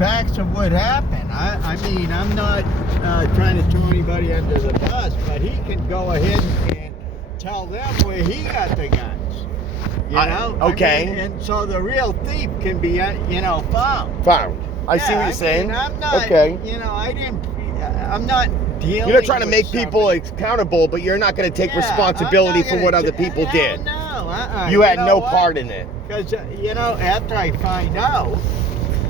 facts of what happened. I mean, I'm not trying to throw anybody under the bus, but he can go ahead and tell them where he got the guns. You know? Okay. I mean, and so the real thief can be, found. Found. I see what you're saying. Mean, I'm not, okay. I'm not dealing. You're not trying to make somebody. people accountable, but you're not going to take responsibility for what other people did. No. You had no part in it. Because, after I find out,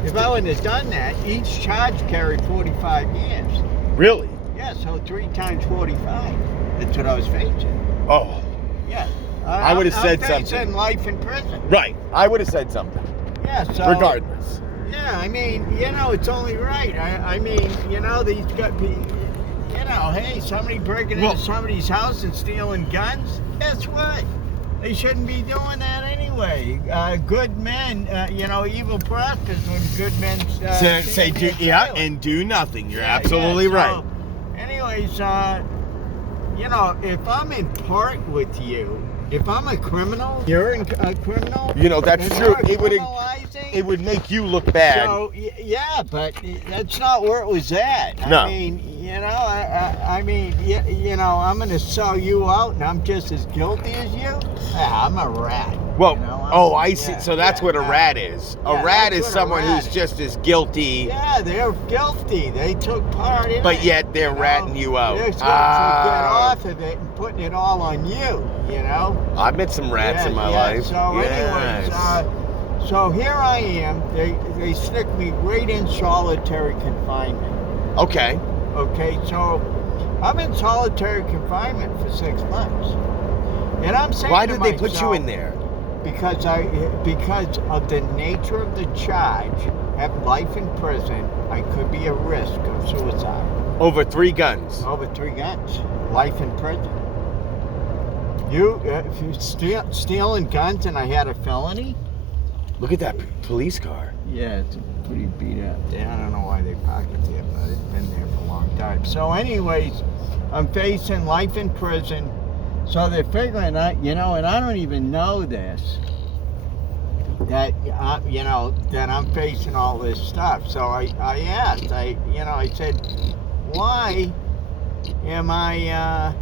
if I wouldn't have done that, each charge carried 45 years. Really? Yeah, so 3 times 45. That's what I was facing. Oh. Yeah. I would have said I'm facing something. Life in prison. Right. I would have said something. Yeah, so. Regardless. Yeah, I mean, it's only right. I mean, these got hey, somebody breaking into somebody's house and stealing guns, guess what? They shouldn't be doing that anyway. Good men, evil prospers when good men say do, and do nothing. You're absolutely right. Anyways, if I'm in part with you, if I'm a criminal, you're a criminal. That's true. It would make you look bad. So yeah, but that's not where it was at. No. I mean, I'm going to sell you out, and I'm just as guilty as you. Yeah, I'm a rat. Well, I see. So that's what a rat is. A rat is someone who's just as guilty. Yeah, they're guilty. They took part in it. But yet they're ratting you out. They're supposed to get off of it and putting it all on you. I've met some rats in my life. So anyways, so here I am. They stick me right in solitary confinement. Okay. Okay, so I'm in solitary confinement for 6 months. And I'm saying why did they put you in there? Because of the nature of the charge, have life in prison, I could be a risk of suicide. Over 3 guns. Over 3 guns. Life in prison. If you stealing guns and I had a felony? Look at that police car. Yeah, it's pretty beat up. I don't know why they parked it there, but it's been there for a long time. So anyways, I'm facing life in prison. So they're figuring out, and I don't even know this, that, that I'm facing all this stuff. So I asked, I said, why am I,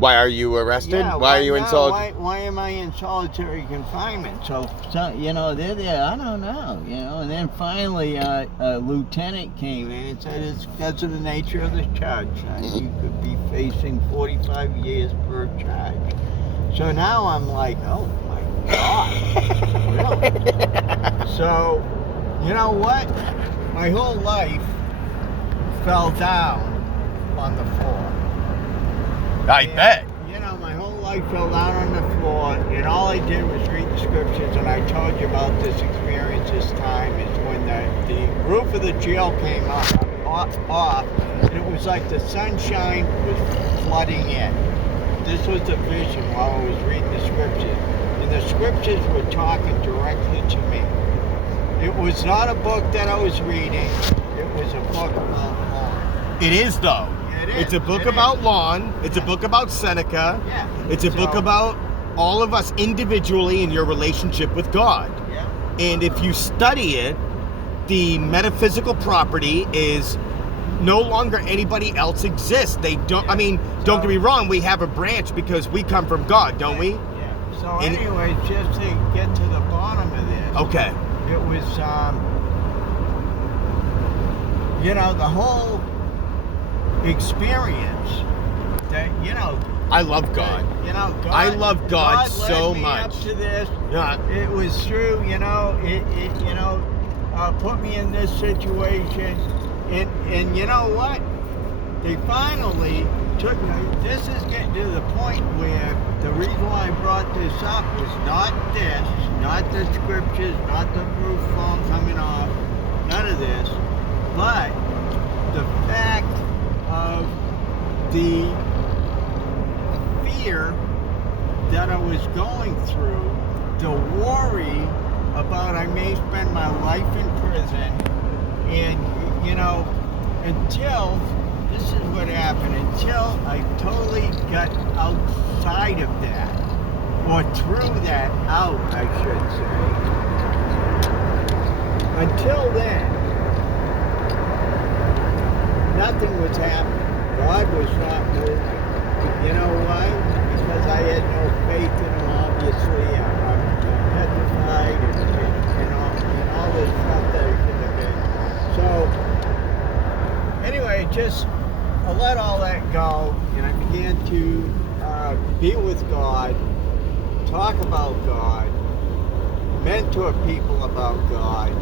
why are you arrested? Yeah, why are you in solitary? Why am I in solitary confinement? So they're there. I don't know. And then finally, a lieutenant came in and said it's because of the nature of the charge. You could be facing 45 years per charge. So now I'm like, oh my God, really? So, you know what? My whole life fell down on the floor. I bet. My whole life fell down on the floor, and all I did was read the scriptures, and I told you about this experience this time, is when the roof of the jail came off, and it was like the sunshine was flooding in. This was the vision while I was reading the scriptures, and the scriptures were talking directly to me. It was not a book that I was reading, it was a book about lawn. It is, though. It's a book about lawn. It's a book about Seneca. Yeah. It's a book about all of us individually in your relationship with God. Yeah. And if you study it, the metaphysical property is no longer anybody else exists. They don't, don't get me wrong, we have a branch because we come from God, don't we? Yeah. So anyway, just to get to the bottom of this. Okay. It was, the whole experience that I love God. God, I love God so led me much. Up to this, yeah. It was through, put me in this situation, and you know what? They finally took me. This is getting to the point where the reason why I brought this up was not the scriptures, not the roof fall coming off, none of this, but the fact of the fear that I was going through, the worry about I may spend my life in prison, and until this is what happened, until I totally got outside of that, or threw that out, I should say. until then, nothing was happening. God was not moving. You know why? Because I had no faith in him, obviously. I'm petrified and all this stuff that I could have been. So, anyway, just I let all that go, and I began to be with God, talk about God, mentor people about God,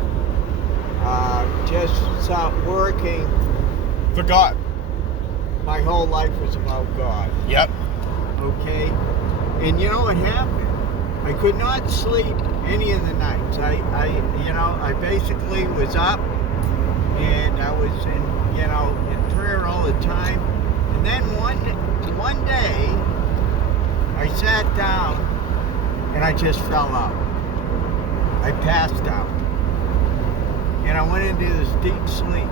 just start working. For God. My whole life was about God. Yep. Okay? And you know what happened? I could not sleep any of the nights. I basically was up and I was in prayer all the time. And then one day I sat down and I just fell out. I passed out. And I went into this deep sleep.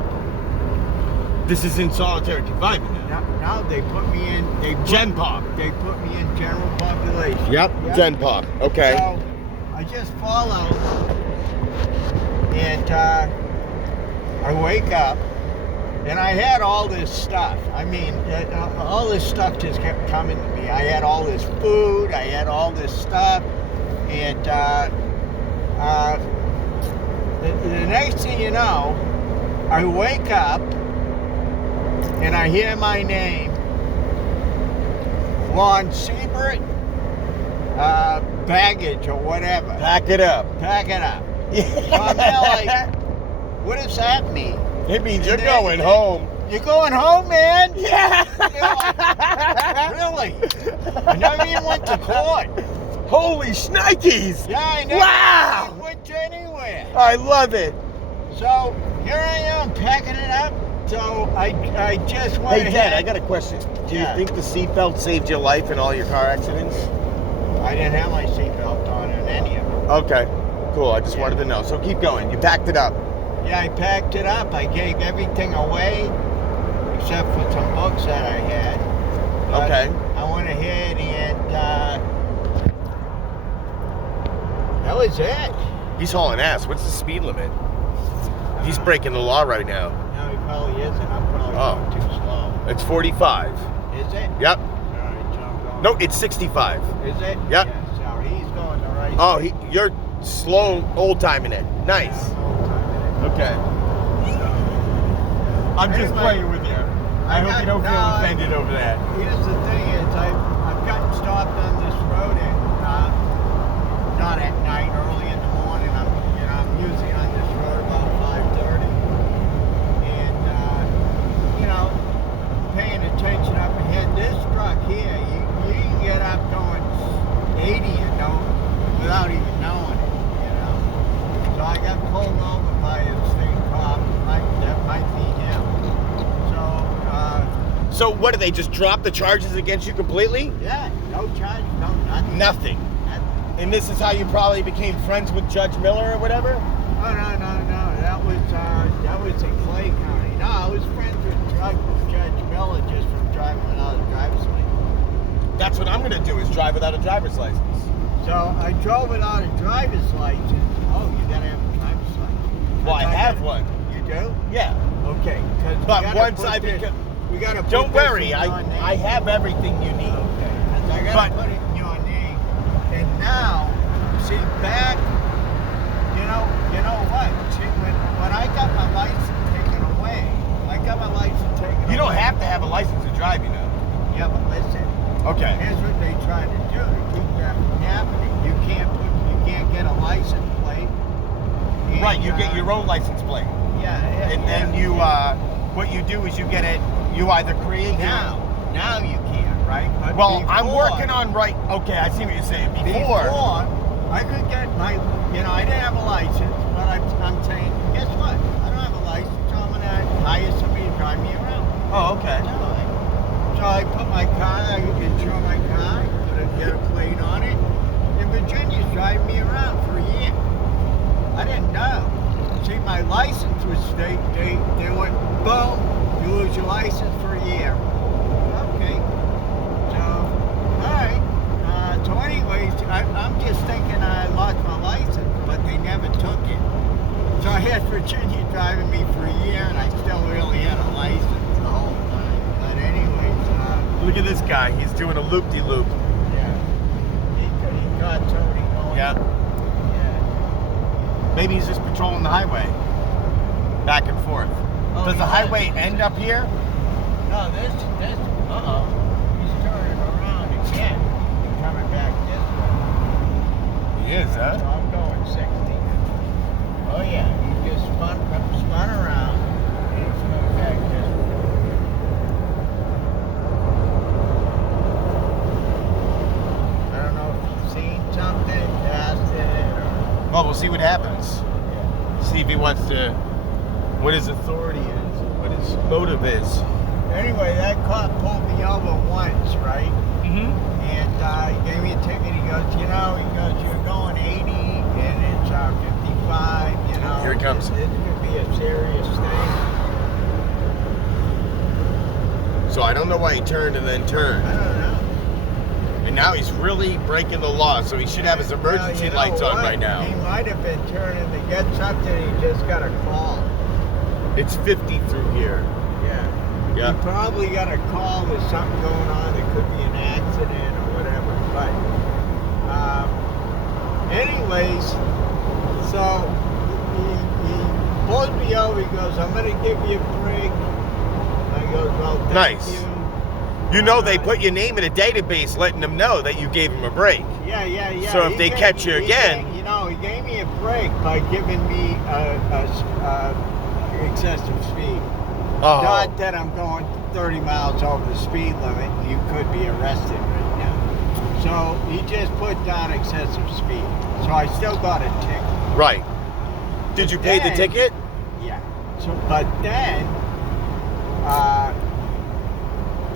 This is in solitary confinement now. Now they put me in Gen Pop. They put me in general population. Yep. Gen Pop. Okay. So I just fall out and I wake up and I had all this stuff. I mean, all this stuff just kept coming to me. I had all this food. I had all this stuff, and the next thing you know, I wake up. And I hear my name, Lon Siebert, baggage or whatever. Pack it up. Pack it up. So I'm there like, what does that mean? It means you're going home. You're going home, man? Yeah. Really? I never even went to court. Holy shnikes. Yeah, I never Wow. went to anywhere. I love it. So here I am packing it up. So I just went Hey, ahead. Dad, I got a question. Do you Yeah. think the seatbelt saved your life in all your car accidents? I didn't have my seatbelt on in any of them. Okay, cool. I just wanted to know. So keep going. You packed it up. Yeah, I packed it up. I gave everything away except for some books that I had. But Okay. I went ahead and that was it. He's hauling ass. What's the speed limit? He's breaking the law right now. No, he probably isn't. I'm probably going too slow. It's 45. Is it? Yep. All right, so I'm going. No, it's 65. Is it? Yep. Yeah, so he's going the right Oh, you're slow old timing it. Nice. Yeah, old time. Okay. I'm just Anyway, playing with you. I hope you don't feel no, offended over that. Here's the thing is I've gotten stopped on this road and not at night, early in the morning. I'm usually on this road about 5:30, and paying attention up ahead. This truck here, you can get up going 80 and without even knowing it. So I got pulled over by a state cop. That might be him. So what, do they just drop the charges against you completely? Yeah, no charge, no nothing. Nothing. And this is how you probably became friends with Judge Miller or whatever? Oh, no. That was in Clay County. No, I was friends with Judge Miller just from driving without a driver's license. That's what I'm going to do, is drive without a driver's license. So I drove without a driver's license. Oh, you gotta have a driver's license. Well, I have one. You do? Yeah. Okay. But once I become... we gotta put Don't this worry, in your name. I have everything you need. Okay. 'Cause I gotta put it in your name. And now, see, back, you know what? See, when I got my license taken away, You don't have to have a license to drive, you know. Yeah, but listen. Okay. Here's what they try to do to keep that from happening. You can't get a license plate. And, Right, you get your own license plate. Yeah. And then you, what you do is you get it, you either create Now you can, right? But Well, before, I'm working on okay, I see what you're saying. Before, I could get my, I didn't have a license, but I'm saying, guess what? I don't have a license, so I'm going to hire somebody to drive me around. Oh, okay. So I put my car, I insure my car, get a plate on it, and Virginia's driving me around for a year. I didn't know. See, my license was, they went, boom, you lose your license for a year. Okay. So, alright. So anyways, I'm just thinking I lost my license, but they never took it. So West Virginia driving me for a year, and I still really had a license the whole time. But anyways, Look at this guy. He's doing a loop-de-loop. yeah, he got Tony going. Yeah. Yeah. Maybe he's just patrolling the highway. Back and forth. Oh, Does the he highway is. end up here? No, this, uh-oh. He's turning around again. He's coming back this way. He is, So huh? I'm going 60. Oh yeah, he just spun around and he's coming back this way. I don't know if he's seen something, past it, or... Well, we'll see what happens. Yeah. See if he wants to, what his authority is, what his motive is. Anyway, that cop pulled me over once, right? Mm-hmm. And he gave me a ticket. He goes, you're going 80 and it's 55, Here it comes. This could be a serious thing. So I don't know why he turned and then turned. I don't know. And now he's really breaking the law, so he should have his emergency Well, you know lights on what? right now. He might have been turning to get something. He just got a call. It's 50 through here. Yeah. Yeah. He probably got a call. There's something going on. It could be an accident or whatever. But, anyways, so he pulls me over. He goes, I'm going to give you a break. I goes, well, thank Nice. you. You know they put your name in a database letting them know that you gave him a break. Yeah. So if they catch you again- he gave me a break by giving me excessive speed. Oh. Not that I'm going 30 miles over the speed limit. You could be arrested right now. So he just put down excessive speed. So I still got a ticket. Right. Did you pay the Then- ticket? Yeah. So, but then,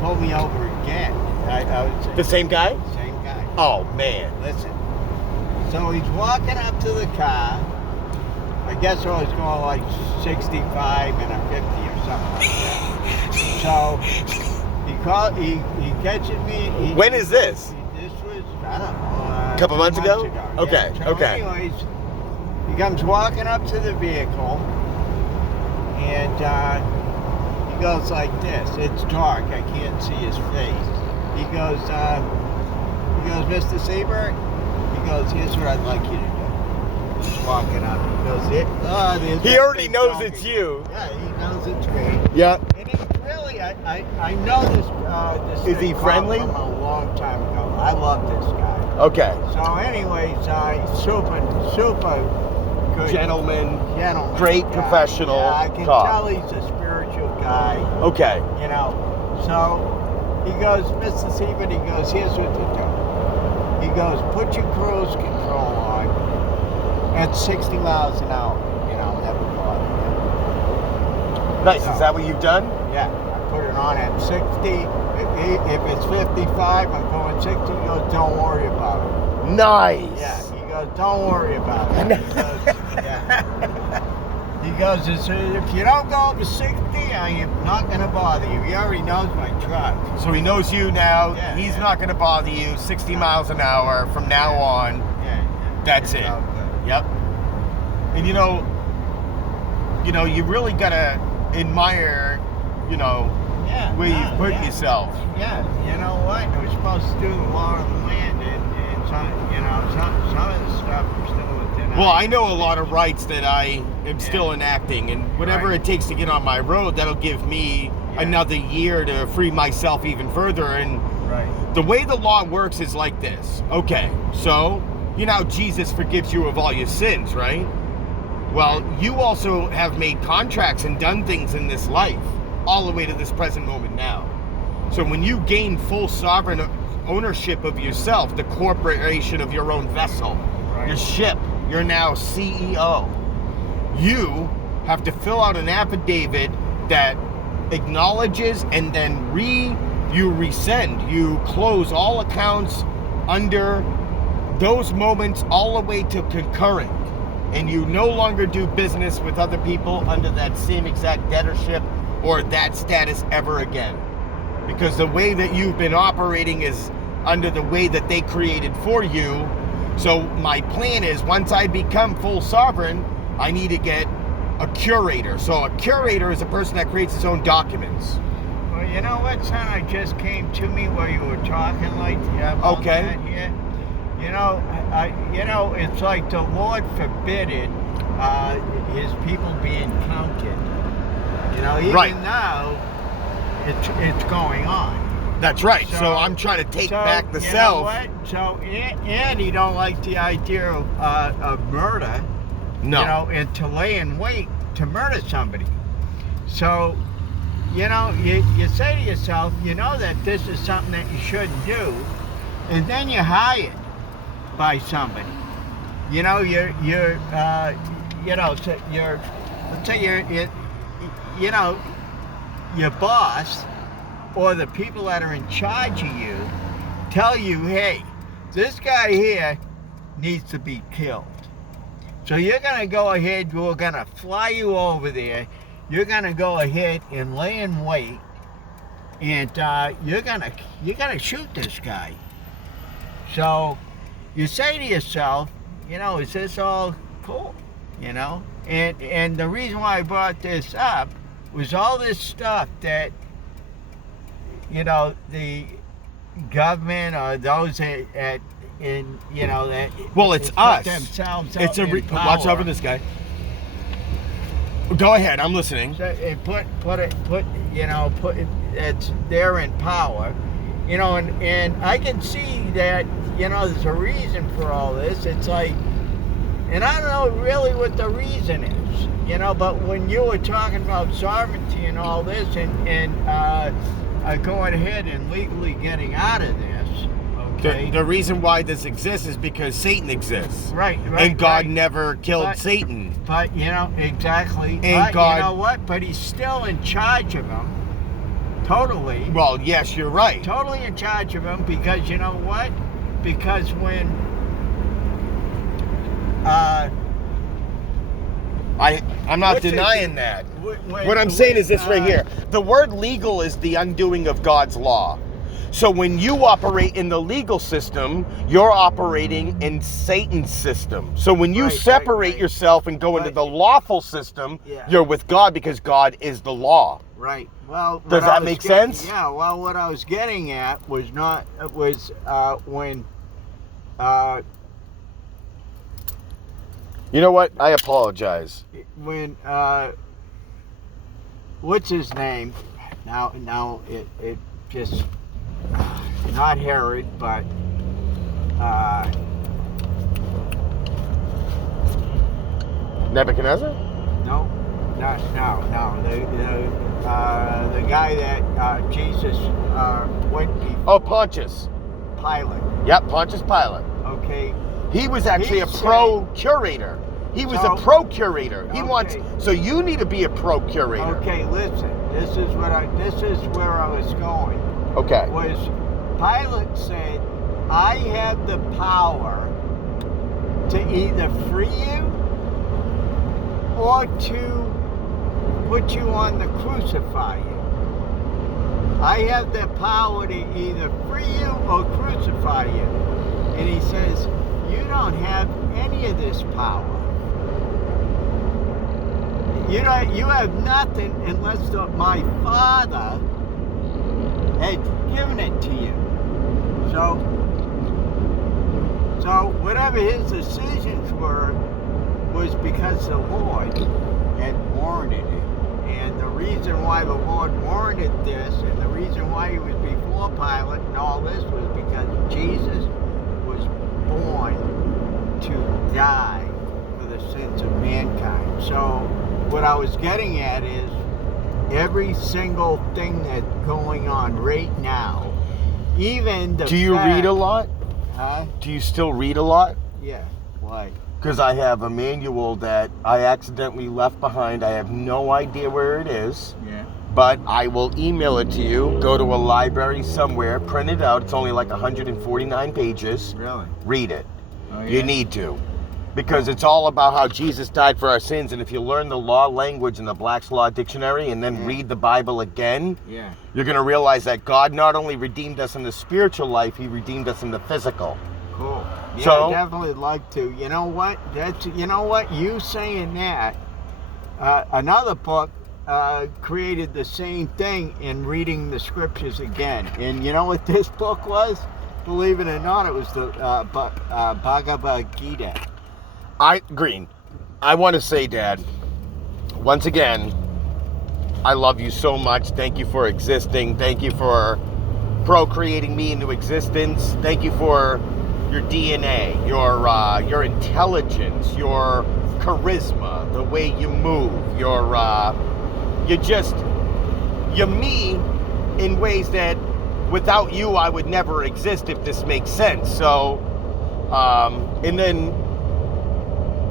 pulled me over again. I would say The same guy? same guy. Oh, man. Listen. So he's walking up to the car. I guess I was going like 65 and a 50 or something like that. So he catches me. When is this? This was, I don't know. A couple months ago? Yeah. Okay, So okay. anyways, he comes walking up to the vehicle and he goes like this. It's dark. I can't see his face. He goes, Mr. Seabird, he goes, here's what I'd like you to do. He's walking up. He goes, there's He that already big knows donkey. it's you. Yeah, he knows it's me. Yeah. And he's really, I know this. Is he thing friendly? From a long time ago. I love this guy. Okay. So, anyways, he's super good Gentleman. gentleman. Great guy. professional Yeah, I can cop. tell he's a spiritual guy. Okay. So he goes, Mr. Seaman, he goes, here's what you do. He goes, put your cruise control on at 60 miles an hour. Never bother you. Nice. Is that what you've done? Yeah, I put it on at 60. If it's 55, I'm going 60. He goes, don't worry about it. Nice. Yeah, he goes, don't worry about it. He goes, if you don't go over 60, I am not going to bother you. He already knows my truck. So he knows you now. Yeah, He's yeah. not going to bother you. 60 miles an hour from now on. Yeah. That's It's it. all good. Yep. And you really got to admire, Yeah. where you've put yourself. Yeah, you know what? We're supposed to do the law of the land, and some of the stuff we're still within. Well, I know a lot of rights that I am still enacting, and whatever Right. it takes to get on my road, that'll give me Yeah. another year to free myself even further. And Right. the way the law works is like this. Okay, so Jesus forgives you of all your sins, right? Well, you also have made contracts and done things in this life all the way to this present moment now. So when you gain full sovereign ownership of yourself, the corporation of your own vessel, Right. your ship, you're now CEO. You have to fill out an affidavit that acknowledges and then you rescind. You close all accounts under those moments all the way to concurrent. And you no longer do business with other people under that same exact debtorship or that status ever again. Because the way that you've been operating is under the way that they created for you. So my plan is once I become full sovereign, I need to get a curator. So a curator is a person that creates his own documents. Well, you know what, son? I just came to me while you were talking like about Okay. that here. It's like the Lord forbidden his people being counted. Even Right. now, it's going on. That's right. So I'm trying to take back the self. You know what? So and he don't like the idea of murder. No. And to lay in wait to murder somebody. So, you say to yourself, that this is something that you shouldn't do, and then you're hired by somebody. Let's say your boss or the people that are in charge of you tell you, hey, this guy here needs to be killed. So you're going to go ahead, we're going to fly you over there, you're going to go ahead and lay in wait, and you're going to shoot this guy. So you say to yourself, is this all cool? And the reason why I brought this up was all this stuff that, the government or those that Well, it's us. Themselves It's up in power. watch over this guy. Go ahead, I'm listening. So it it's they're in power, and I can see that there's a reason for all this. It's like, and I don't know really what the reason is, but when you were talking about sovereignty and all this, and going ahead and legally getting out of this. Okay. The reason why this exists is because Satan exists. Right. And God never killed Satan. But, exactly. And God, you know what? But he's still in charge of them. Totally. Well, yes, you're right. Totally in charge of them because, you know what? Because when... I'm not denying that. What I'm saying is this right here. The word legal is the undoing of God's law. So when you operate in the legal system, you're operating in Satan's system. So when you separate yourself and go into the lawful system, you're with God because God is the law. Right. Well, does that make sense? Yeah. Well, what I was getting at was when. You know what? I apologize. When what's his name? Now it just. Not Herod, but Nebuchadnezzar? No. The guy that Jesus went before. Oh, Pontius Pilate. Yep, Pontius Pilate. Okay. He was actually a pro-curator. He was a pro-curator. He wants. So you need to be a pro-curator. Okay, listen. This is where I was going. Okay. Was Pilate said, I have the power to either free you or to put you on the crucify you. I have the power to either free you or crucify you. And he says, you don't have any of this power. You have nothing unless my Father had given it to you. So whatever his decisions were was because the Lord had warranted it. And the reason why the Lord warranted this and the reason why he was before Pilate and all this was because Jesus was born to die for the sins of mankind. So what I was getting at is every single thing that's going on right now, even the Do you read a lot? Huh? Do you still read a lot? Yeah. Why? Because I have a manual that I accidentally left behind. I have no idea where it is. Yeah. But I will email it to you. Go to a library somewhere, print it out. It's only like 149 pages. Really? Read it. Oh, yeah? You need to. Because it's all about how Jesus died for our sins. And if you learn the law language in the Black's Law Dictionary and then read the Bible again, you're going to realize that God not only redeemed us in the spiritual life, he redeemed us in the physical. Cool. Yeah, So, I'd definitely like to. You know what? You saying that another book created the same thing in reading the scriptures again. And you know what this book was? Believe it or not, it was the Bhagavad Gita. Green, I want to say, Dad, once again, I love you so much. Thank you for existing. Thank you for procreating me into existence. Thank you for your DNA, your intelligence, your charisma, the way you move, you're me in ways that without you I would never exist, if this makes sense. So, and then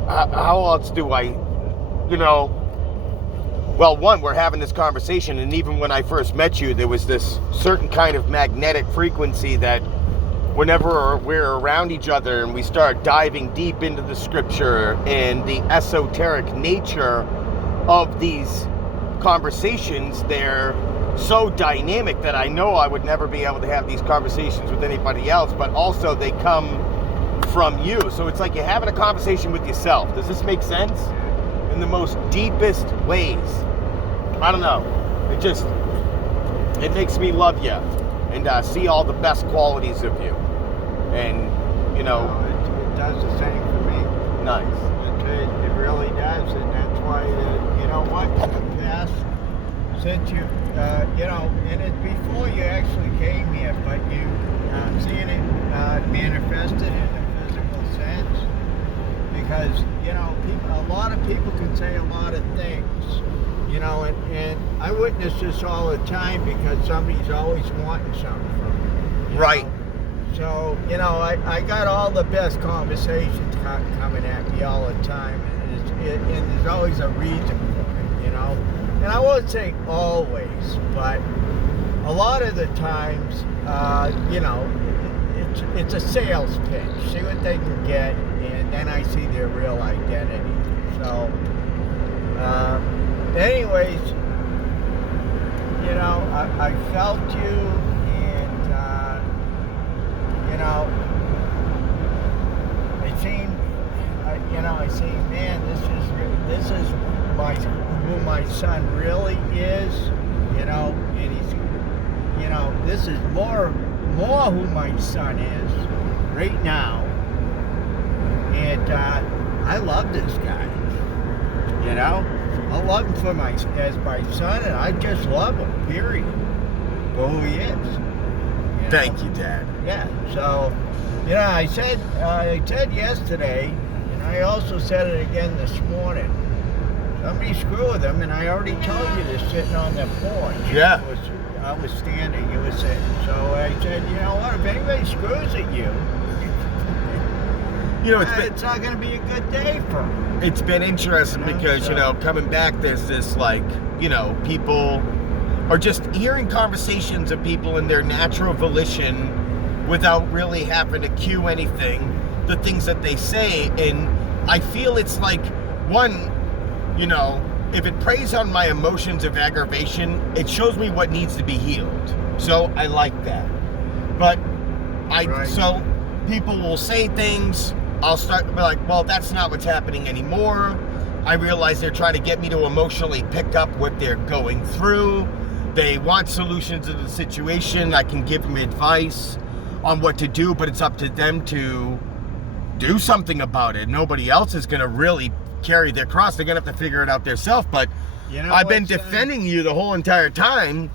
how else do I, well, one, we're having this conversation, and even when I first met you, there was this certain kind of magnetic frequency that whenever we're around each other and we start diving deep into the scripture and the esoteric nature of these conversations, they're so dynamic that I know I would never be able to have these conversations with anybody else, but also they come from you. So it's like you're having a conversation with yourself. Does this make sense? In the most deepest ways. I don't know. It makes me love you and see all the best qualities of you. And, it does the same for me. Nice. It really does. And that's why, you know what, in the past, since you, and it's before you actually came here, but you seeing it manifested in a physical sense. Because, a lot of people can say a lot of things, and I witness this all the time because somebody's always wanting something from me. Right. So, I got all the best conversations coming at me all the time, and there's always a reason for it, And I won't say always, but a lot of the times, it's a sales pitch. See what they can get, and then I see their real identity. So, anyways, I felt you, and I seen, man, this is who my son really is, and he's, this is more who my son is right now, and I love this guy, I love him as my son, and I just love him, period, for who he is. Thank you, Dad. Yeah, so, I said yesterday, and I also said it again this morning, somebody screw with him, and I already told you this sitting on the porch. Yeah. I was standing, you were sitting. So I said, you know what, if anybody screws at you, it's not going to be a good day for him. It's been interesting because, coming back, there's this, people, or just hearing conversations of people in their natural volition without really having to cue anything, the things that they say, and I feel it's like, one, if it preys on my emotions of aggravation, it shows me what needs to be healed. So I like that. But so people will say things, I'll start to be like, well, that's not what's happening anymore. I realize they're trying to get me to emotionally pick up what they're going through. They want solutions to the situation. I can give them advice on what to do, but it's up to them to do something about it. Nobody else is going to really carry their cross. They're going to have to figure it out themselves. But I've been defending you the whole entire time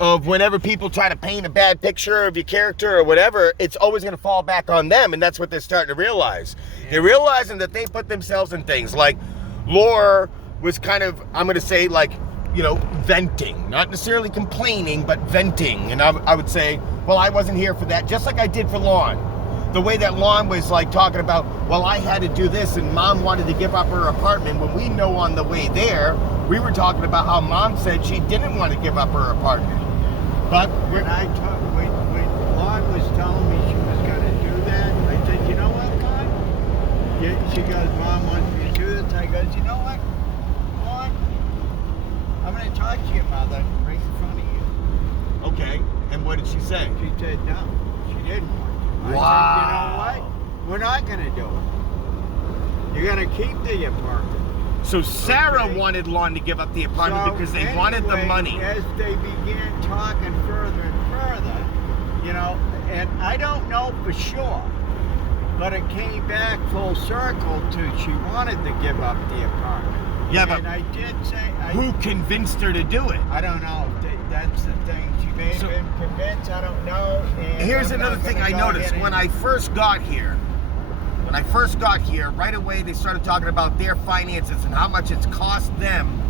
of whenever people try to paint a bad picture of your character or whatever, it's always going to fall back on them. And that's what they're starting to realize. Yeah. They're realizing that they put themselves in things like Laura was kind of, I'm going to say, venting, not necessarily complaining, but venting. And I would say, well, I wasn't here for that, just like I did for Lon. The way that Lon was talking about, well, I had to do this and Mom wanted to give up her apartment, when we know on the way there, we were talking about how Mom said she didn't want to give up her apartment. But when Lon was telling me she was going to do that, I said, you know what, Lon? She goes, Mom wants me to do this. I goes, you know what, Lon? I'm going to talk to your mother right in front of you. Okay, and what did she say? She said no, she didn't want to. Wow. I said, you know what? We're not going to do it. You're going to keep the apartment. So Sarah Okay. wanted Lon to give up the apartment So because they wanted the anyway, money. As they began talking further and further, you know, and I don't know for sure, but it came back full circle to she wanted to give up the apartment. Yeah, but and I did say, who convinced her to do it? I don't know. That's the thing. She may have been convinced. I don't know. And Here's I'm another not thing gonna I go noticed ahead when and- I first got here. When I first got here, right away they started talking about their finances and how much it's cost them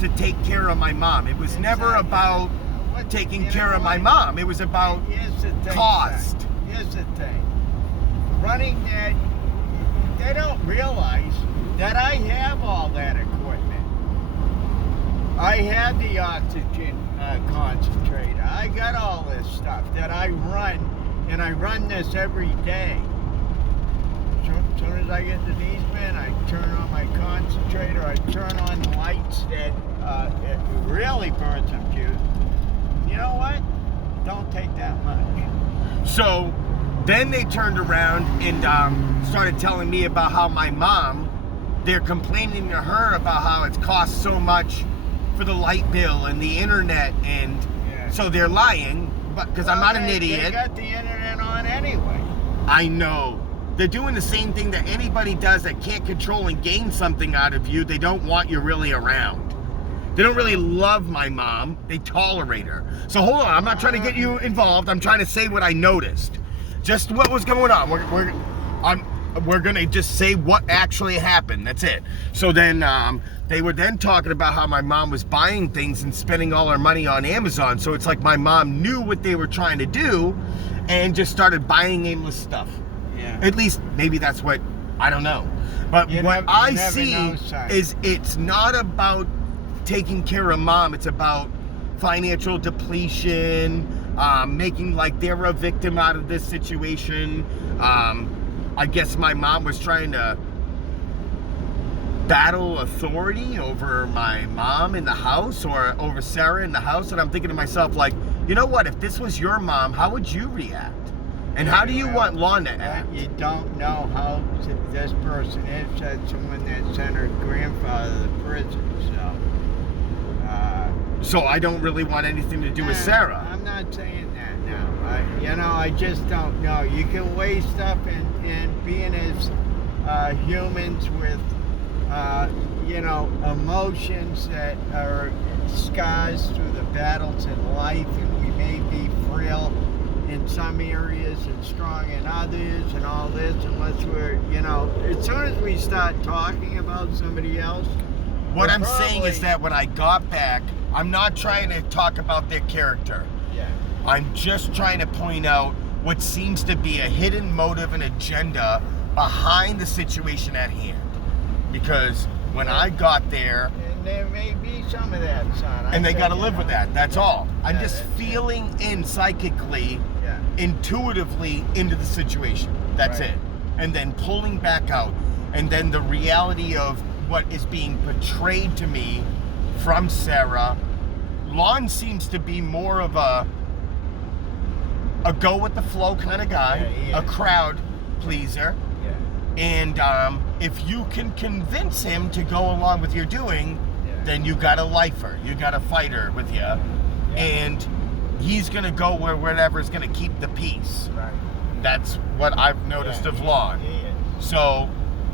to take care of my mom. It was never Exactly. about What- taking you care know of my what? mom. It was about Here's the thing, cost. son. Here's the thing. Running that, they don't realize that I have all that equipment. I have the oxygen concentrator. I got all this stuff that I run, and I run this every day. As soon as I get to the easement, I turn on my concentrator. I turn on the lights that it really burns some juice. You know what? Don't take that much. So then they turned around and started telling me about how my mom, they're complaining to her about how it's cost so much for the light bill and the internet, and Yeah. so they're lying, but because I'm not an They idiot. got the internet on anyway. I know. They're doing the same thing that anybody does that can't control and gain something out of you. They don't want you really around. They don't really love my mom. They tolerate her. So hold on. I'm not trying to get you involved. I'm trying to say what I noticed. Just what was going on. We're going to just say what actually happened. That's it. So then they were then talking about how my mom was buying things and spending all her money on Amazon. So it's like my mom knew what they were trying to do and just started buying aimless stuff. Yeah. At least maybe that's what, I don't know. But You what never- I you never see know, son. is it's not about taking care of mom. It's about financial depletion, making like they're a victim out of this situation. I guess my mom was trying to battle authority over my mom in the house or over Sarah in the house. And I'm thinking to myself, like, you know what? If this was your mom, how would you react? And how do you want Lon to act? You don't know how this person is. That's someone that sent her grandfather to prison. So I don't really want anything to do with Sarah. I'm not saying that now. I just don't know. You can weigh stuff and being as humans with, emotions that are scars through the battles in life, and we may be frail in some areas and strong in others and all this, unless we're, as soon as we start talking about somebody else. What I'm saying is that when I got back, I'm not trying to talk about their character. Yeah. I'm just trying to point out what seems to be a hidden motive and agenda behind the situation at hand. Because when I got there, And there may be some of that, son. and they got to live with that, that's all. I'm Yeah, just that's it. feeling in psychically, Yeah. intuitively into the situation. That's Right. it. And then pulling back out. And then the reality of what is being portrayed to me from Sarah. Lon seems to be more of a go with the flow kind of guy, Yeah, he a is. crowd pleaser. Yeah. And if you can convince him to go along with your doing, Yeah. then you got a lifer, you got a fighter with you, and he's gonna go wherever's gonna keep the peace. Right. That's what I've noticed of Lon. He is. So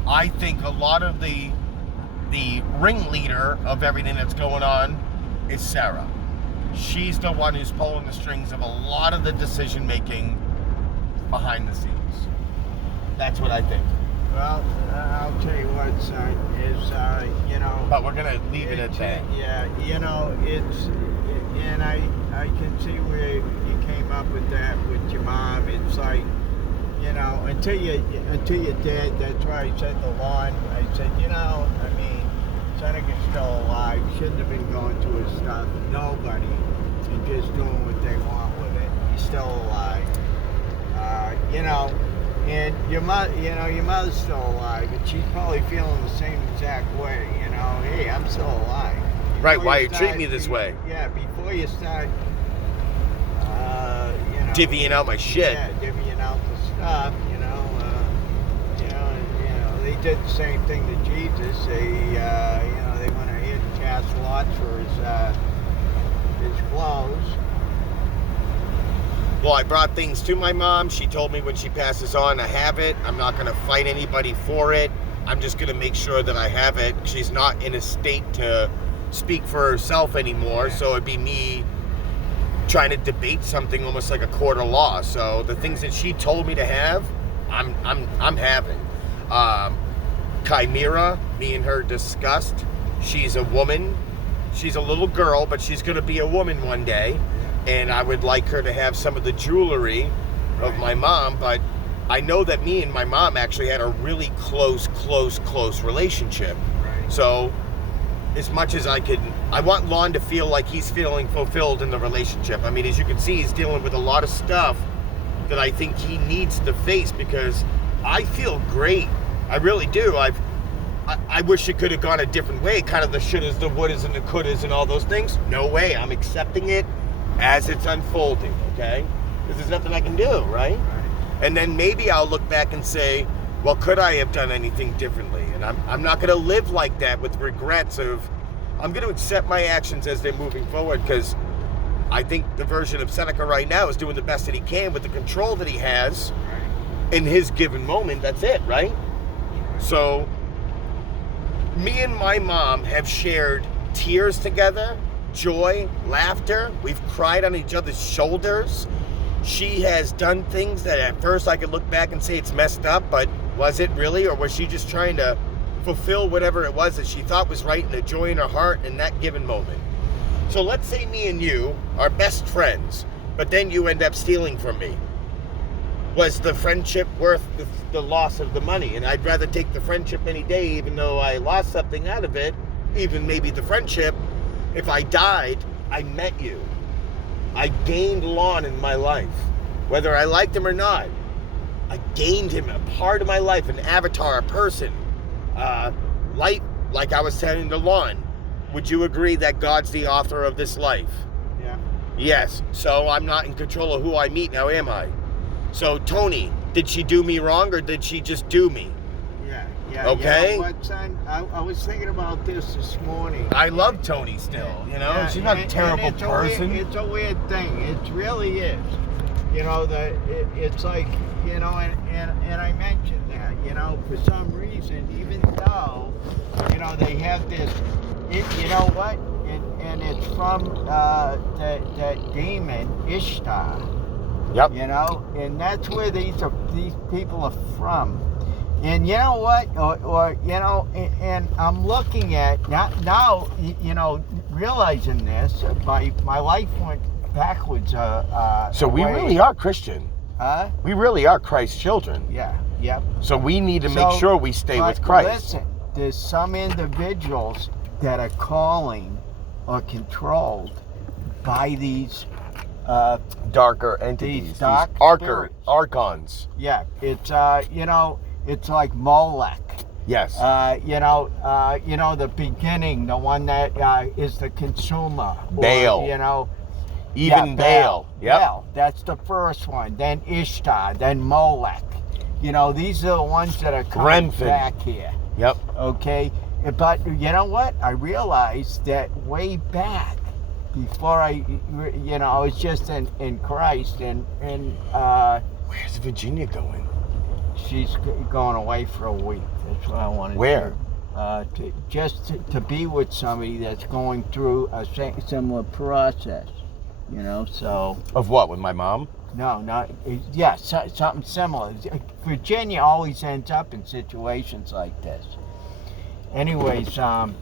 I think a lot of the ringleader of everything that's going on is Sarah. She's the one who's pulling the strings of a lot of the decision making behind the scenes. That's what I think. Well, I'll tell you what, son, is, But we're gonna leave it at that. Yeah, and I can see where you came up with that with your mom. It's like, until you're dead, that's why I said to Lon, I said, Seneca's still alive, shouldn't have been going through his stuff. Nobody, and just doing what they want with it. He's still alive. And your mother's still alive, and she's probably feeling the same exact way. Hey, I'm still alive. Right, Before why you treat me this way? Yeah, before you start, Divvying out my shit. Yeah, divvying out the stuff. did the same thing to Jesus. They went ahead and cast lots for his clothes. Well, I brought things to my mom. She told me when she passes on, I have it. I'm not going to fight anybody for it. I'm just going to make sure that I have it. She's not in a state to speak for herself anymore, so it'd be me trying to debate something almost like a court of law. So the things that she told me to have, I'm having. Chimera, me and her discussed. She's a woman. She's a little girl, but she's going to be a woman one day. And I would like her to have some of the jewelry of my mom, but I know that me and my mom actually had a really close relationship. Right. So as much as I want Lon to feel like he's feeling fulfilled in the relationship. I mean, as you can see, he's dealing with a lot of stuff that I think he needs to face, because I feel great. I really do. I wish it could have gone a different way, kind of the shouldas, the wouldas, and the couldas, and all those things. No way. I'm accepting it as it's unfolding, okay? Because there's nothing I can do, right? And then maybe I'll look back and say, well, could I have done anything differently? And I'm not going to live like that with regrets of, I'm going to accept my actions as they're moving forward, because I think the version of Seneca right now is doing the best that he can with the control that he has in his given moment. That's it, right? So me and my mom have shared tears together, joy, laughter. We've cried on each other's shoulders. She has done things that at first I could look back and say it's messed up, but was it really? Or was she just trying to fulfill whatever it was that she thought was right and the joy in her heart in that given moment? So let's say me and you are best friends, but then you end up stealing from me. Was the friendship worth the loss of the money? And I'd rather take the friendship any day, even though I lost something out of it, even maybe the friendship. If I died, I met you. I gained Lon in my life. Whether I liked him or not, I gained him, a part of my life, an avatar, a person. Light, like I was telling to Lon, would you agree that God's the author of this life? Yeah. Yes. So I'm not in control of who I meet now, am I? So Tony, did she do me wrong, or did she just do me? Yeah. Okay. You know what, son? I was thinking about this morning. I love Tony still, you know? Yeah, she's not a terrible person. It's a weird thing. It really is. You know, it's like, you know, and I mentioned that, you know, for some reason, even though, you know, they have this, you know what? And it's from that demon, Ishtar. Yep. You know, and that's where these people are from. And you know what? Or you know, and I'm looking at now, you know, realizing this, my life went backwards. So we really are Christian. Huh? We really are Christ's children. Yeah. Yep. So we need to make sure we stay with Christ. Listen, there's some individuals that are calling or controlled by these darker entities, these dark archons. Yeah, it's you know, it's like Molech. Yes. You know, the beginning, the one that is the consumer. Baal. Or, you know, Even Baal. Yep. Baal, that's the first one. Then Ishtar. Then Molech. You know, these are the ones that are coming back here. Yep. Okay, but you know what? I realized that way back, before I was just in Christ, and where's Virginia going? she's going away for a week. That's what I wanted. Where? To be with somebody that's going through a similar process, you know. So Of what? With my mom? no, not yeah, something similar. Virginia always ends up in situations like this. Anyways, go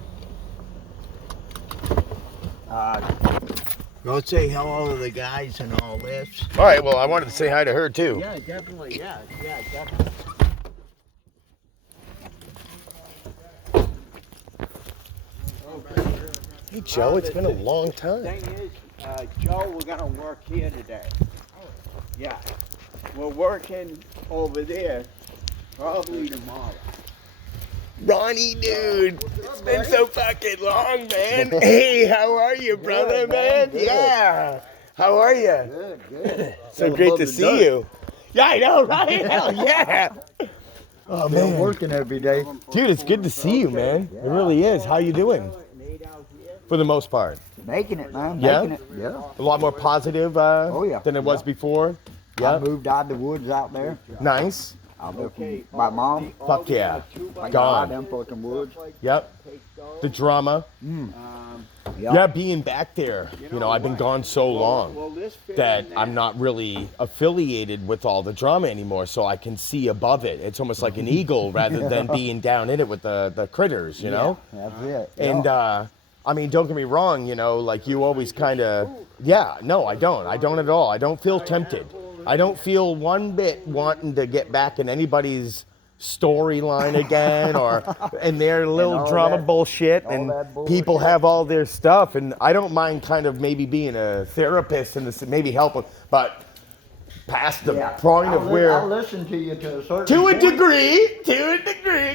say hello to the guys and all this. All right, well, I wanted to say hi to her, too. Yeah, definitely. Yeah, definitely. Hey, Joe, it's been a long time. Thing is, Joe, we're gonna work here today. Yeah, we're working over there probably tomorrow. Ronnie, dude, it's been so fucking long, man. Hey, how are you, brother, man? Good. Yeah. How are you? Good. So great to see you. Yeah, I know, right? Hell yeah. Oh, Still man. working every day. Dude, it's good to see you, man. It really is. How you doing? For the most part. Making it, man. Yeah? Making it. Yeah. A lot more positive yeah. than it was before. I Yeah. moved out of the woods out there. Nice. I live from my mom. Fuck yeah. I got Gone. them fucking woods. Yep. The drama. Yeah. Yeah, being back there. You know, I've been gone so long that I'm not really affiliated with all the drama anymore, so I can see above it. It's almost like an eagle rather than being down in it with the critters, you know? That's it. And, I mean, don't get me wrong, you know, like you always kind of, yeah, no, I don't at all. I don't feel tempted. I don't feel one bit wanting to get back in anybody's storyline again or in their little all drama that- bullshit. all And that bullshit. people have all their stuff. And I don't mind kind of maybe being a therapist and maybe helping, but past the point of where. I'll listen to you to a certain To a point. degree, because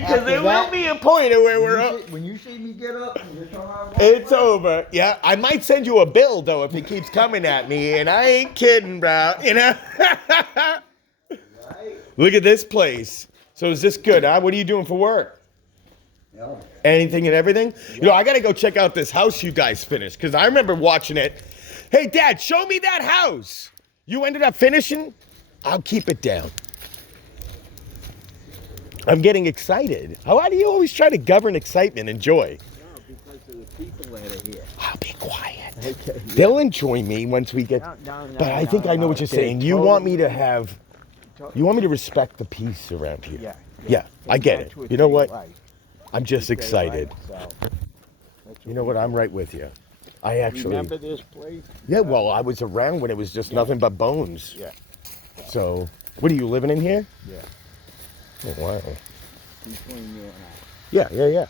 After there will that, be a point of where we're up. When you see me get up and just turn around. It's over. Yeah, I might send you a bill though if he keeps coming at me, and I ain't kidding, bro. You know. Look at this place. So is this good? Huh? What are you doing for work? Yeah. Anything and everything? You know, I gotta go check out this house you guys finished because I remember watching it. Hey, Dad, show me that house. You ended up finishing? I'll keep it down. I'm getting excited. Why do you always try to govern excitement and joy? No, because of the people that are here. I'll be quiet. Okay. They'll enjoy me once we get. No, But I think I know what you're saying. You want me to have. You want me to respect the peace around here. Yeah. Yeah, I get it. That's what You know they what? like. I'm just They excited. like, so that's You know what? I'm right with you. I actually. Remember this place? Yeah, well, I was around when it was just nothing but bones. Yeah. So, what are you living in here? Yeah. Oh, wow. Between you and Yeah, yeah, yeah.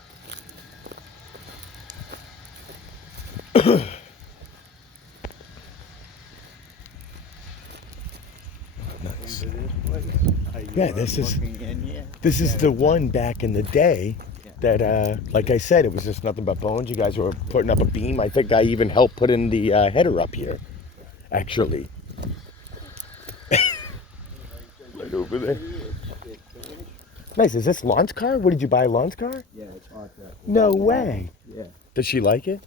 Nice. Remember this place? Yeah, this is- Looking in here? This is the one back in the day that, like I said, it was just nothing but bones. You guys were putting up a beam. I think I even helped put in the header up here, actually. Right over there. Nice. Is this Lon's car? What did you buy, Lon's car? Yeah, it's like that. No way. Yeah. Does she like it?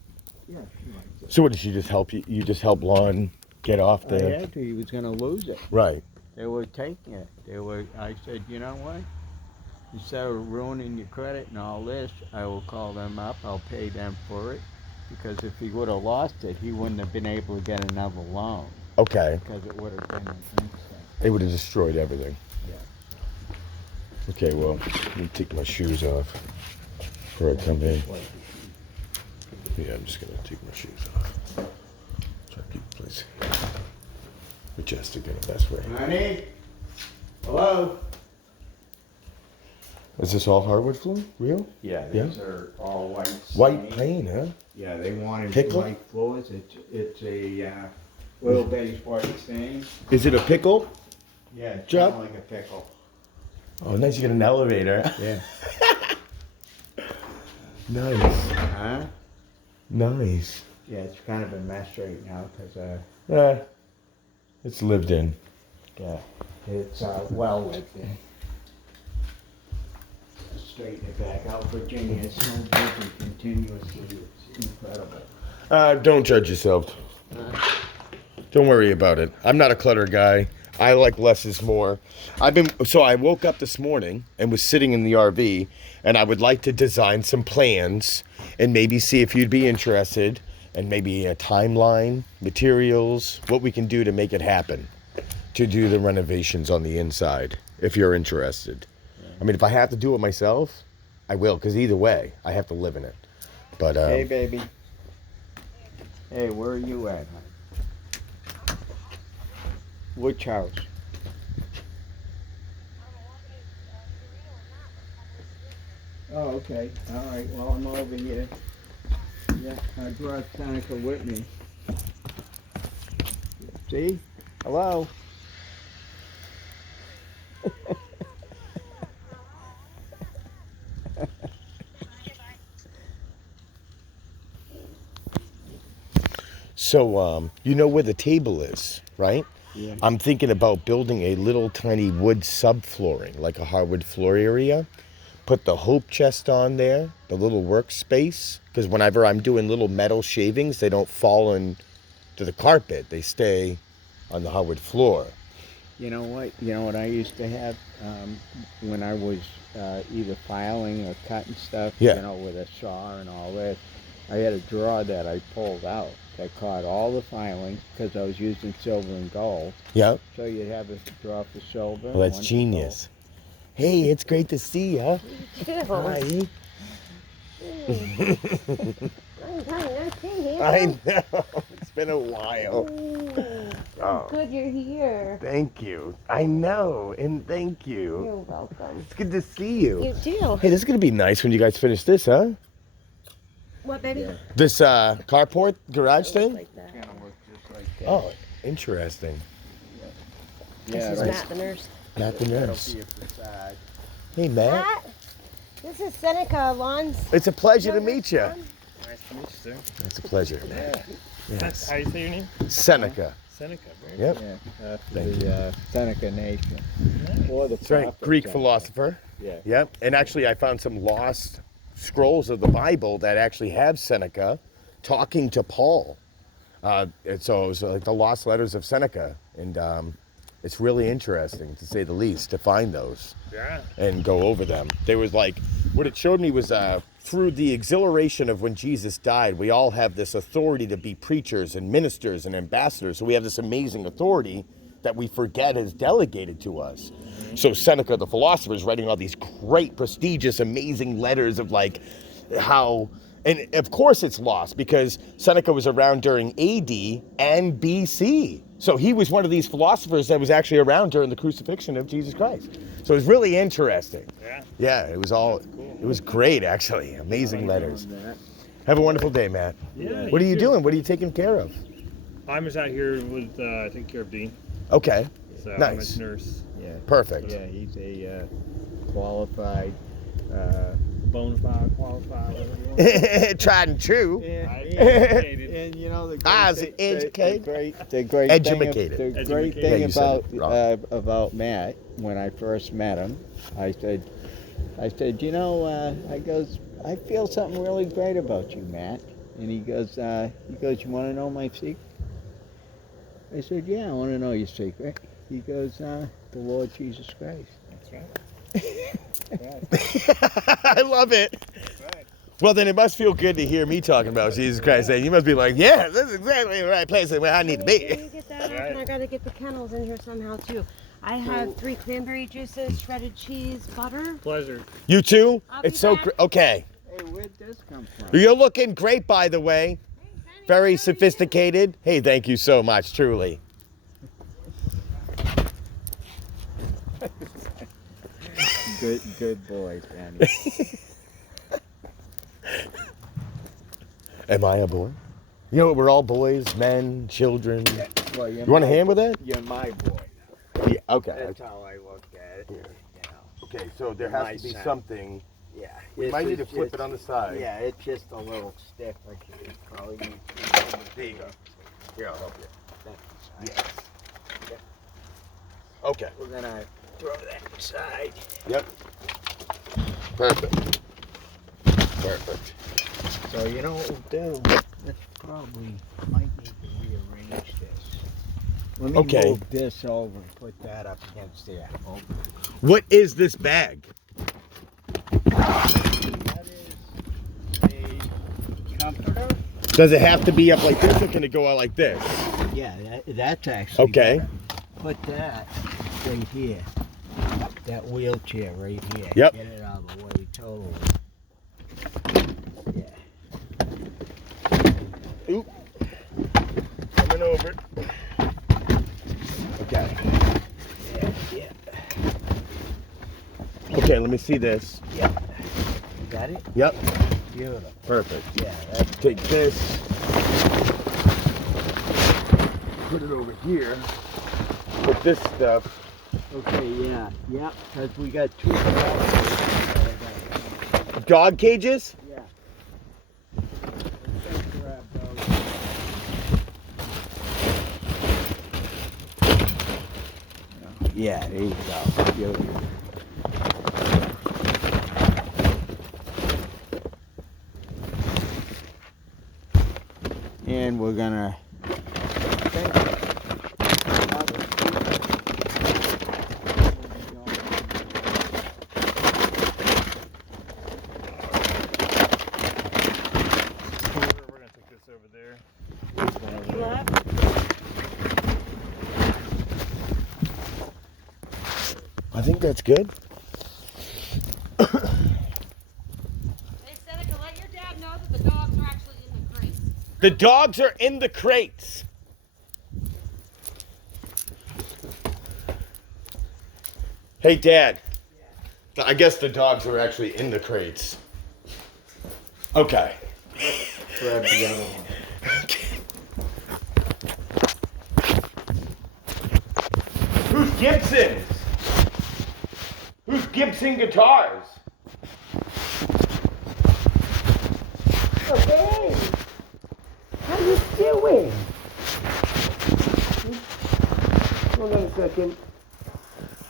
Yeah, she likes it. So what did she just help you? You just help Lon get off I the. had to. He was going to lose it. Right. They were taking it. I said, you know what? Instead of ruining your credit and all this, I will call them up. I'll pay them for it. Because if he would have lost it, he wouldn't have been able to get another loan. Okay. Because it would have been an instant. It would have destroyed everything. Yeah. Okay, well, let me take my shoes off before I come in. Yeah, I'm just gonna take my shoes off. Try to keep the place majestic in the best way. Honey? Hello? Is this all hardwood floor? Real? Yeah, Yeah? these are all white. White stain. paint, huh? Yeah, they wanted Pickle? white floors. It's a oil-based white stain. Is it a pickle? Yeah, it's Job? kind of like a pickle. Oh, nice. You get an elevator. Yeah. Nice. Huh? Nice. Yeah, it's kind of a mess right now because It's lived in. yeah, it's well lived in. Straighten it back out, Virginia. It's no busy continuously. It's incredible. Don't judge yourself. Don't worry about it. I'm not a clutter guy. I like less is more. So I woke up this morning and was sitting in the RV, and I would like to design some plans and maybe see if you'd be interested, and maybe a timeline, materials, what we can do to make it happen, to do the renovations on the inside, if you're interested. I mean, if I have to do it myself, I will, because either way, I have to live in it. But Hey, baby. Hey, where are you at, honey? Which house? Oh, okay. All right. Well, I'm over here. Yeah, I brought Seneca with me. See? Hello? So, you know where the table is, right? Yeah. I'm thinking about building a little tiny wood subflooring, like a hardwood floor area. Put the hope chest on there, the little workspace, because whenever I'm doing little metal shavings, they don't fall into the carpet. They stay on the hardwood floor. You know what? You know what I used to have when I was either filing or cutting stuff. Yeah. You know, with a saw and all this. I had a drawer that I pulled out that caught all the filings because I was using silver and gold. Yeah. So you'd have a drawer for silver. Well, that's one for genius. Hey, it's great to see you. Hi. I know. It's been a while. Oh, Good you're here. thank you. I know, and thank you. You're welcome. It's good to see you. You too. Hey, this is gonna be nice when you guys finish this, huh? What, baby? Yeah. This carport garage thing? Like that. Kind of work just like that. Oh, interesting. This is right. Matt the nurse. Matt the That'll nurse. be a facade. Hey, Matt. Matt, this is Seneca Lon's. It's a pleasure to meet you. son. Nice to meet you, sir. It's a pleasure. Yeah. Yes. How do you say your name? Seneca. Seneca, right? Yep. Yeah. After Thank the Seneca Nation. Or the That's right. prophet Greek Seneca. philosopher. Yeah. Yep. And actually, I found some lost scrolls of the Bible that actually have Seneca talking to Paul. And so it was like the lost letters of Seneca. And it's really interesting, to say the least, to find those Yeah. and go over them. There was like, what it showed me was through the exhilaration of when Jesus died, we all have this authority to be preachers and ministers and ambassadors. So we have this amazing authority that we forget is delegated to us. So Seneca, the philosopher, is writing all these great, prestigious, amazing letters of like how, and of course it's lost because Seneca was around during AD and BC. So he was one of these philosophers that was actually around during the crucifixion of Jesus Christ. So it was really interesting. Yeah. Yeah, it was all, it was great actually. Amazing letters. Have a wonderful day, Matt. Yeah. What are you too. doing? What are you taking care of? I'm just out here with taking care of Dean. Okay, So I'm Nice. his nurse. Yeah. perfect. Yeah, he's a qualified. Bona fide, qualified, whatever you want. Tried and true. Educated. And you know the great Ah, is thing- it educated? the great Edumacated. thing, the great Edumacated. Yeah, thing you said it wrong. about Matt when I first met him, I said, you know, I feel something really great about you, Matt. And he goes, you want to know my secret? I said, yeah, I want to know your secret. He goes, the Lord Jesus Christ. That's right. Right. I love it. Right. Well, then it must feel good to hear me talking about Jesus Christ. And you must be like, yeah, this is exactly the right place where I need to Can be. you get that up? Right. And I gotta get the kennels in here somehow too. I have 3 cranberry juices, shredded cheese, butter. Pleasure. You too? I'll be It's so back. great. Okay. Hey, where'd this come from? You're looking great, by the way. Very sophisticated. Hey, thank you so much, truly. Good boy, Danny. Am I a boy? You know what? We're all boys, men, children. Well, You want a hand with that? You're my boy. Yeah, okay. That's how I look at it. You know. Okay, so there My has to be son. something. Yeah. You might need to flip it on the side. Yeah, it's just a little stiff. Like you probably need There you go. Here, I'll help you. Yes. Yes. Okay. We're gonna throw that aside. Yep. Perfect. Perfect. So you know what we'll do? Let's probably might need to rearrange this. Let me Okay. move this over and put that up against there. Oh, What is this bag? that is a comforter. Does it have to be up like this or can it go out like this? Yeah, that's actually Okay. better. Put that right here. That wheelchair right here. Yep. Get it out of the way totally. Yeah. Oop. Coming over. Okay. Yeah. Okay, let me see this. You got it? Yep. Beautiful. Perfect. Yeah, that's Take this. Put it over here. Put this stuff. okay, yeah. Yeah, because we got 2 Dog cages? Yeah. Let's grab those. Yeah, there you go. Beautiful. And we're gonna We're gonna take this over there. You left? I think that's good. Hey, Seneca, let your dad know that the dogs are actually in the crate. The dogs are in the crates. Hey, Dad. I guess the dogs are actually in the crates. Okay. grab the other one. Who's Gibson's? Who's Gibson guitars? Okay. How you doing? Hold on a second.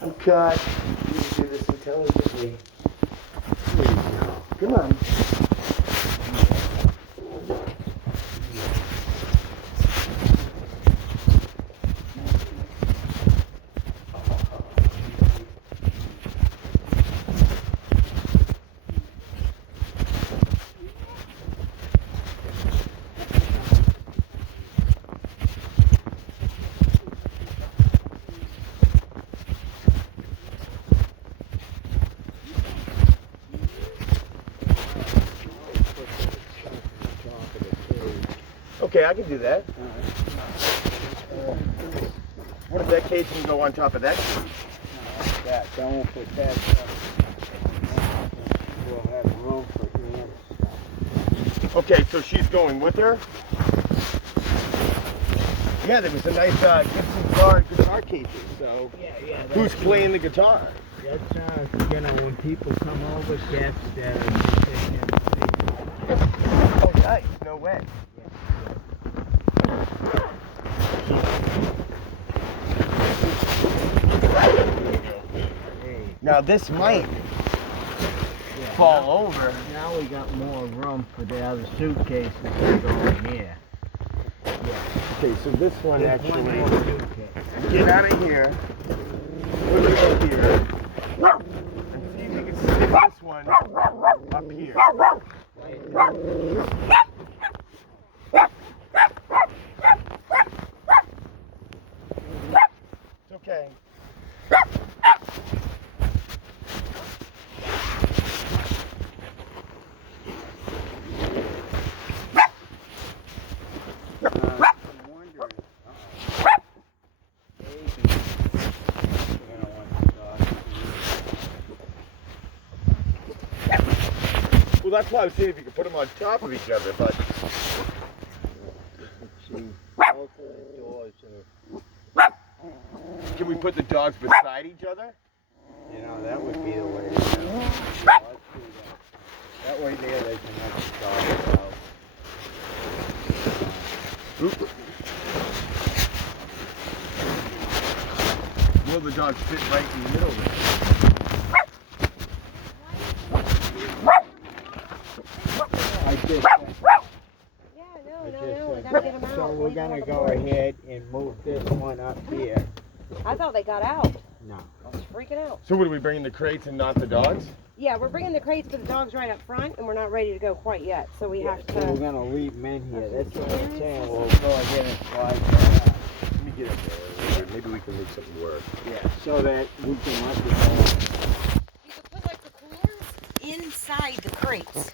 I'm caught. You can do this intelligently. There you go. Come on. Okay, I can do that. What if that cage can go on top of that cage? Yeah, don't put that stuff. We'll have room for hands. Okay, so she's going with her? Yeah, there was a nice Gibson guitar cages, so Yeah. who's playing the guitar? That's, when people come over, cats that Oh, nice, no way. Now this might fall over. Now we got more room for the other suitcases that go in here. Okay, so this one There's one actually, more suitcase. get out of here, put it up here, and see if we can stick this one up here. It's okay. I'm wondering, maybe we're gonna want the dog. Well, that's why I was saying if you could put them on top of each other, but See, both of the doors are, can we put the dogs beside each other? that would be the way to go. Let's do that. That way there they can have the dog out. Will the dogs fit right in the middle there? I just, Yeah, no, we gotta get them out. so we're gonna go ahead and move this one up here. I thought they got out. No. I was freaking out. So what, are we bringing the crates and not the dogs? Yeah, we're bringing the crates for the dogs right up front, and we're not ready to go quite yet, so we have So we're to. gonna leave them in here. That's what I'm saying. We'll go ahead and slide that up. Let me get up there. Maybe we can make something work. Yeah, so that we can let the dog. You could put like the coolers inside the crates.